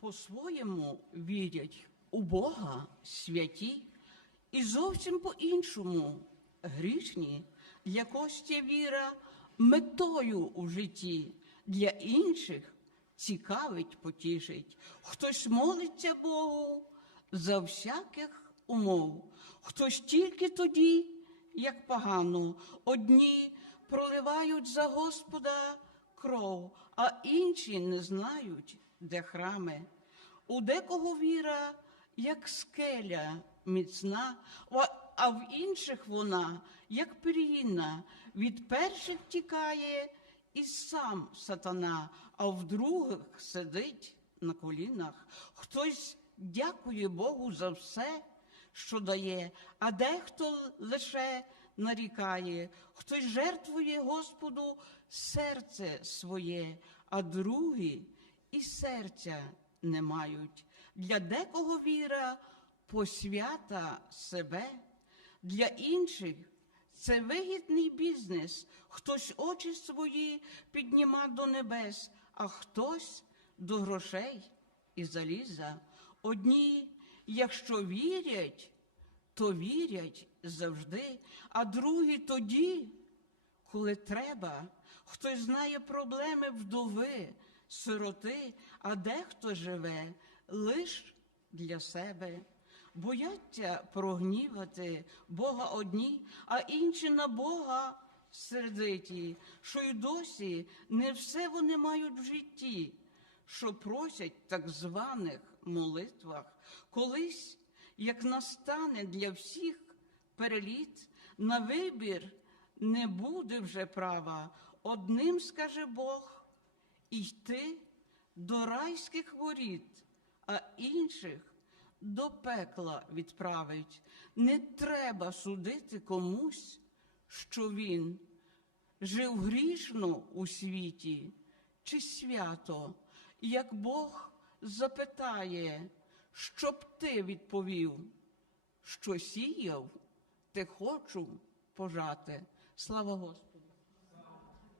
по-своєму вірять у Бога святі і зовсім по-іншому грішні. Для когось віра метою у житті, для інших цікавить, потішить. Хтось молиться Богу за всяких умов, хтось тільки тоді, як погано, одні проливають за Господа кров, а інші не знають, де храми. У декого віра, як скеля міцна, а- в інших вона, як пір'їна, від перших тікає і сам сатана, а в других сидить на колінах. Хтось дякує Богу за все, що дає, а дехто лише нарікає, хтось жертвує Господу серце своє, а другі і серця не мають. Для декого віра посвята себе, для інших це вигідний бізнес. Хтось очі свої підніма до небес, а хтось до грошей і заліза. Одні, якщо вірять, то вірять завжди, а другі тоді, коли треба. Хтось знає проблеми вдови, сироти, а дехто живе лиш для себе. Бояться прогнівати Бога одні, а інші на Бога сердиті, що й досі не все вони мають в житті, що просять так званих молитвах. Колись, як настане для всіх переліт, на вибір не буде вже права. Одним скаже Бог йти до райських воріт, а інших до пекла відправить. Не треба судити комусь, що він жив грішно у світі чи свято, як Бог запитає, щоб ти відповів, що сіяв, ти хочу пожати. Слава Господу!